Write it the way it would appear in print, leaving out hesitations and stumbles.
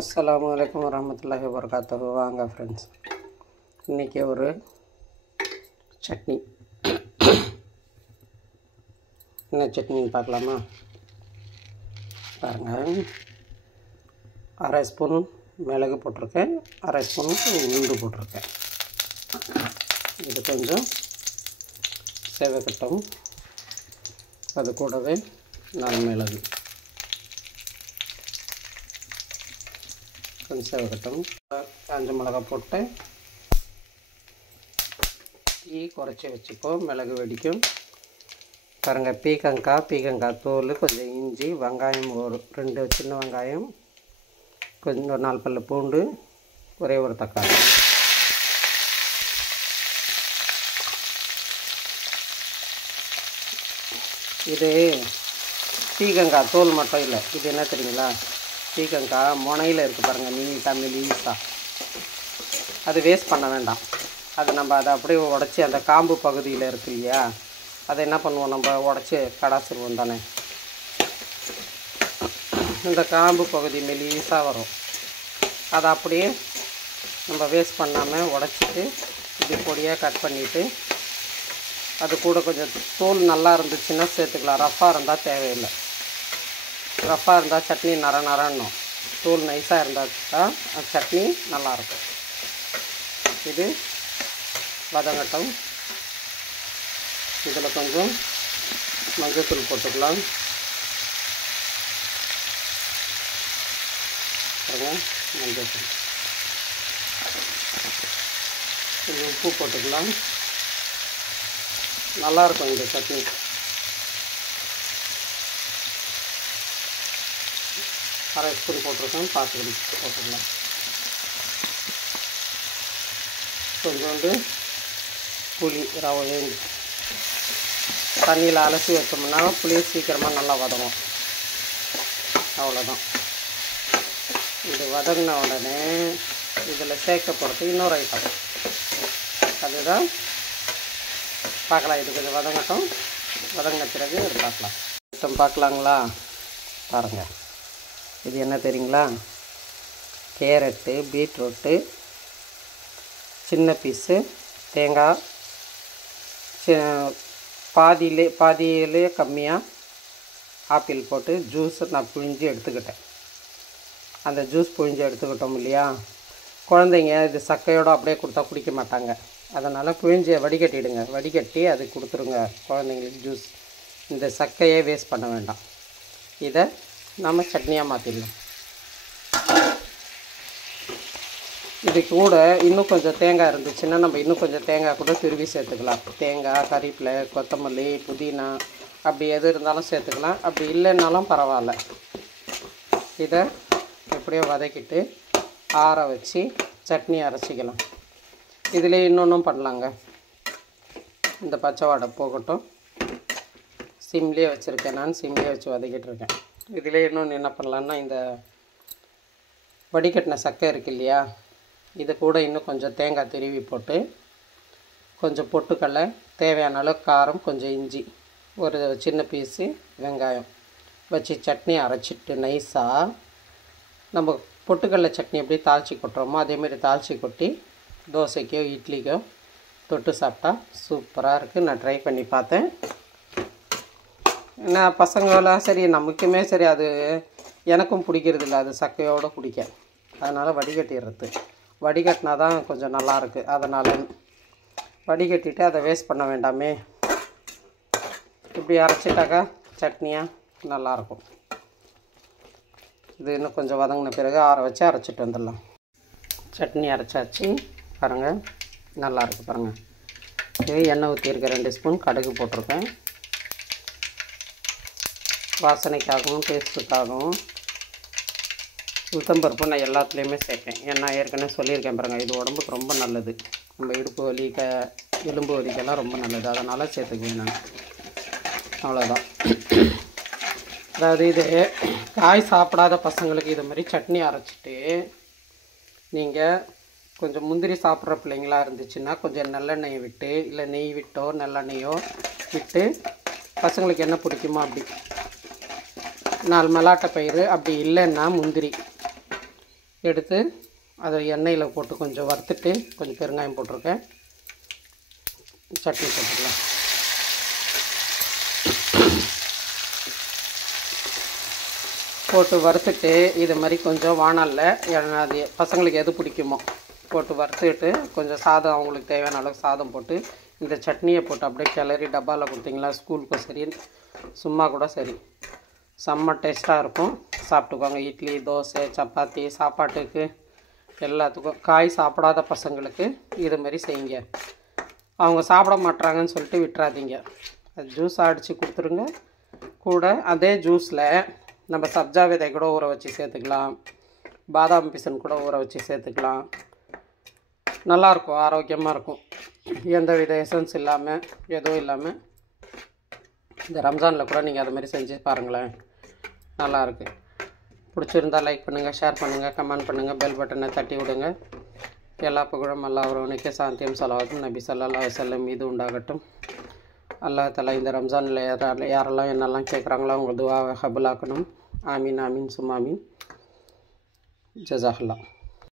அஸ்ஸலாமு வரஹ்மத்துல்லாஹி வபரகாத்துஹு. வாங்க ஃப்ரெண்ட்ஸ், இன்றைக்கி ஒரு சட்னி. என்ன சட்னின்னு பார்க்கலாமா? பாருங்கள், அரை ஸ்பூன் மிளகு போட்டிருக்கேன், அரை ஸ்பூன் உளுந்து போட்டிருக்கேன். இது கொஞ்சம் சேவக்கட்டும், அது கூடவே 4 மிளகு கொஞ்சம் சேவக்கட்டும். காஞ்ச மிளகா போட்டு டீ குறைச்சி வச்சுப்போம், மிளகு வெடிக்கும். பாருங்கள், பீக்கங்காய் தோல், கொஞ்சம் இஞ்சி, வெங்காயம் ஒரு 2 சின்ன வெங்காயம், கொஞ்சம் 4 பல்லு பூண்டு, ஒரே ஒரு தக்காளி. இது பீக்கங்காய் தோல் மட்டும் இல்லை, இது என்ன தெரியுங்களா? பீக்கங்காய் முனையில் இருக்குது பாருங்கள், நீட்டாக மெலிசாக. அது வேஸ்ட் பண்ண வேண்டாம். அது நம்ம அதை அப்படியே உடச்சி, அந்த காம்பு பகுதியில் இருக்கு இல்லையா, அதை என்ன பண்ணுவோம், நம்ம உடச்சி கடாசிடுவோம் தானே. இந்த காம்பு பகுதி மெலிசாக வரும், அதை அப்படியே நம்ம வேஸ்ட் பண்ணாமல் உடச்சிட்டு இப்படி பொடியாக கட் பண்ணிவிட்டு, அது கூட கொஞ்சம் தோல் நல்லா இருந்துச்சுன்னா சேர்த்துக்கலாம். ரஃப்பாக இருந்தால் தேவையில்லை. ரஃப்பாக இருந்தால் சட்னி நரன்னும், தோல் நைஸாக இருந்தால் தான் சட்னி நல்லாயிருக்கும். இது வதங்கட்டும். இதில் கொஞ்சம் மஞ்சள்தூள் போட்டுக்கலாம். மஞ்சள்தூள், கொஞ்சம் உப்பு போட்டுக்கலாம். நல்லாயிருக்கும் இந்த சட்னி. அரை ஸ்பூன் போட்டிருக்கேன், பார்த்து போட்டுக்கலாம். கொஞ்சோண்டு புளி, ரவை தண்ணியில் அலசி வச்சோம்னா புளி சீக்கிரமாக நல்லா வதங்கும். அவ்வளோதான். இது வதங்கின உடனே இதில் சேர்க்க போகிறது இன்னொரு ஐட்டம், அதுதான் பார்க்கலாம். இது கொஞ்சம் வதங்கட்டும், வதங்கின பிறகு இது பார்க்கலாம். ஐட்டம் பார்க்கலாங்களா? பாருங்கள், இது என்ன தெரியுங்களா? கேரட்டு, பீட்ரூட்டு, சின்ன பீஸு தேங்காய், பாதியிலே கம்மியாக ஆப்பிள் போட்டு ஜூஸ் நான் புழிஞ்சு எடுத்துக்கிட்டேன். அந்த ஜூஸ் புழிஞ்சு எடுத்துக்கிட்டோம் இல்லையா, குழந்தைங்க இது சக்கையோடு அப்படியே கொடுத்தா குடிக்க மாட்டாங்க. அதனால் புழிஞ்சு வடிகட்டிடுங்க, வடிகட்டி அது கொடுத்துருங்க குழந்தைங்களுக்கு ஜூஸ். இந்த சக்கையே வேஸ்ட் பண்ண வேண்டாம். இதை நம்ம சட்னியாக மாற்றிடலாம். இது கூட இன்னும் கொஞ்சம் தேங்காய் இருந்துச்சுன்னா நம்ம இன்னும் கொஞ்சம் தேங்காய் கூட துருவி சேர்த்துக்கலாம். தேங்காய், கறிவேப்பிலை, கொத்தமல்லி, புதினா, அப்படி எது இருந்தாலும் சேர்த்துக்கலாம். அப்படி இல்லைன்னாலும் பரவாயில்ல. இதை எப்படியோ வதக்கிட்டு ஆற வச்சு சட்னி அரைச்சிக்கலாம். இதில் இன்னொன்றும் பண்ணலாங்க. இந்த பச்சை வாடை போகட்டும், சிம்லேயே வச்சுருக்கேன், நான் சிம்லேயே வச்சு வதக்கிட்டு இருக்கேன். இதில் இன்னொன்று என்ன பண்ணலான்னா, இந்த வடிகட்டின சக்கை இருக்குது இல்லையா, இது கூட இன்னும் கொஞ்சம் தேங்காய் திருவி போட்டு, கொஞ்சம் பொட்டுக்கடலை, தேவையான அளவு காரம், கொஞ்சம் இஞ்சி, ஒரு சின்ன பீஸு வெங்காயம் வச்சு சட்னி அரைச்சிட்டு நைஸாக, நம்ம பொட்டுக்கடலை சட்னி எப்படி தாளித்து கொட்டுறோமோ அதேமாரி தாளித்து கொட்டி தோசைக்கோ இட்லிக்கோ தொட்டு சாப்பிட்டா சூப்பராக இருக்குது. நான் ட்ரை பண்ணி பார்த்தேன். நான் பசங்களாம் சரி, நமக்குமே சரி, அது எனக்கும் பிடிக்கிறது இல்லை, அது சக்கையோடு குடிக்க. அதனால் வடிகட்டிடுறது. வடிகட்டினா தான் கொஞ்சம் நல்லாயிருக்கு. அதனால் வடிகட்டிட்டு அதை வேஸ்ட் பண்ண வேண்டாமே. இப்படி அரைச்சிட்டாக்கா சட்னியாக நல்லாயிருக்கும். இது இன்னும் கொஞ்சம் வதங்கின பிறகு ஆற வச்சு அரைச்சிட்டு வந்துடலாம். சட்னி அரைச்சாச்சு பாருங்கள், நல்லாயிருக்கு பாருங்கள். இது எண்ணெய் ஊற்றிருக்கேன், 2 ஸ்பூன் கடுகு போட்டிருக்கேன். வாசனைக்காகவும் டேஸ்ட்டுக்காகவும் உளுத்தம்பருப்பு நான் எல்லாத்துலேயுமே சேர்ப்பேன். ஏன்னா ஏற்கனவே சொல்லியிருக்கேன் பாருங்கள், இது உடம்புக்கு ரொம்ப நல்லது. நம்ம இடுப்பு வலி, எலும்பு வலிக்கெல்லாம் ரொம்ப நல்லது. அதனால் சேர்த்துக்குவேன் நான். அவ்வளோதான். அதாவது இது காய் சாப்பிடாத பசங்களுக்கு இது மாதிரி சட்னி அரைச்சிட்டு, நீங்கள் கொஞ்சம் முந்திரி சாப்பிட்ற பிள்ளைங்களா இருந்துச்சுன்னா கொஞ்சம் நல்லெண்ணெயை விட்டு, இல்லை நெய் விட்டோ நல்லெண்ணெயோ விட்டு, பசங்களுக்கு என்ன பிடிக்குமோ அப்படி 4 மலாட்டை பயிறு, அப்படி இல்லைன்னா முந்திரி எடுத்து அதை எண்ணெயில் போட்டு கொஞ்சம் வறுத்துட்டு கொஞ்சம் பெருங்காயம் போட்டிருக்கேன். சட்னி போட்டுக்கலாம். போட்டு வறுத்துட்டு இது மாதிரி கொஞ்சம் வாணலில் அது பசங்களுக்கு எது பிடிக்குமோ போட்டு வறுத்துட்டு கொஞ்சம் சாதம் அவங்களுக்கு தேவையான அளவுக்கு சாதம் போட்டு இந்த சட்னியை போட்டு அப்படியே கிளறி டப்பாவில் கொடுத்தீங்களா ஸ்கூலுக்கும் சரி சும்மா கூட சரி செம்ம டேஸ்ட்டாக இருக்கும். சாப்பிட்டுக்குவாங்க. இட்லி, தோசை, சப்பாத்தி, சாப்பாட்டுக்கு எல்லாத்துக்கும். காய் சாப்பிடாத பசங்களுக்கு இது மாதிரி செய்யுங்க. அவங்க சாப்பிட மாட்றாங்கன்னு சொல்லிட்டு விட்டுறாதீங்க. அது ஜூஸாக அடித்து கொடுத்துருங்க. கூட அதே ஜூஸில் நம்ம சப்ஜா விதை கூட ஊற வச்சு சேர்த்துக்கலாம். பாதாம் பிசன் கூட ஊற வச்சு சேர்த்துக்கலாம். நல்லாயிருக்கும், ஆரோக்கியமாக இருக்கும். எந்த வித எசன்ஸ் இல்லாமல் எதுவும் இல்லாமல். இந்த ரம்ஜானில் கூட நீங்கள் அது மாதிரி செஞ்சு பாருங்களேன், நல்லாயிருக்கு. பிடிச்சிருந்தால் லைக் பண்ணுங்கள், ஷேர் பண்ணுங்கள், கமெண்ட் பண்ணுங்கள், பெல் பட்டனை தட்டி விடுங்க. எல்லா புகழும் அல்லாஹ் ஒருவனுக்கே, சாந்தியும் ஸலவாத்தும் நபி ஸல்லல்லாஹு அலைஹி வஸல்லம் மீது உண்டாகட்டும். அல்லாஹ் தஆலா இந்த ரம்ஜானில் யாரெல்லாம் என்னெல்லாம் கேட்குறாங்களோ அவங்க துஆவை கபூலாக்கணும். ஆமீன் ஆமீன் சும்மா ஆமீன். ஜஸாக்கல்லாஹ்.